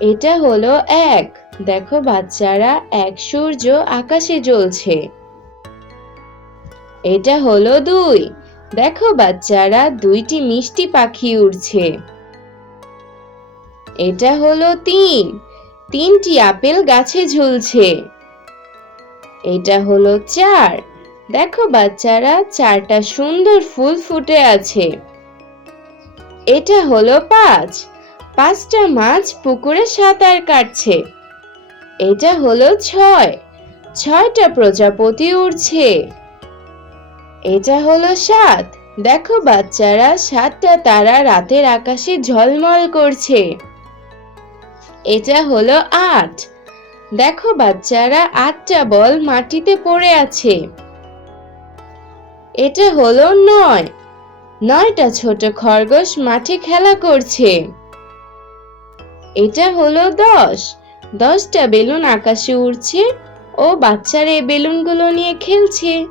এটা হলো ১। দেখো বাচ্চারা এক সূর্য আকাশে জ্বলছে। এটা হলো ২। দেখো বাচ্চারা দুইটি মিষ্টি পাখি উড়ছে। এটা হলো ৩। তিনটি আপেল গাছে ঝুলছে। এটা হলো ৪। দেখো বাচ্চারা চারটা সুন্দর ফুল ফুটে আছে। এটা হলো ৫। পাঁচটা মাছ পুকুরে সাঁতার কাটছে। এটা হলো ৬। ছয়টা প্রজাপতি উড়ছে। এটা হলো ৭। দেখো বাচ্চারা সাতটা তারা রাতের আকাশে ঝলমল করছে। এটা হলো ৮। দেখো বাচ্চারা আটটা বল মাটিতে পড়ে আছে। এটা হলো ৯। নয়টা ছোট খরগোশ মাঠে খেলা করছে। এটা হলো ১০। ১০টা বেলুন আকাশে উড়ছে ও বাচ্চারা এই বেলুনগুলো নিয়ে খেলছে।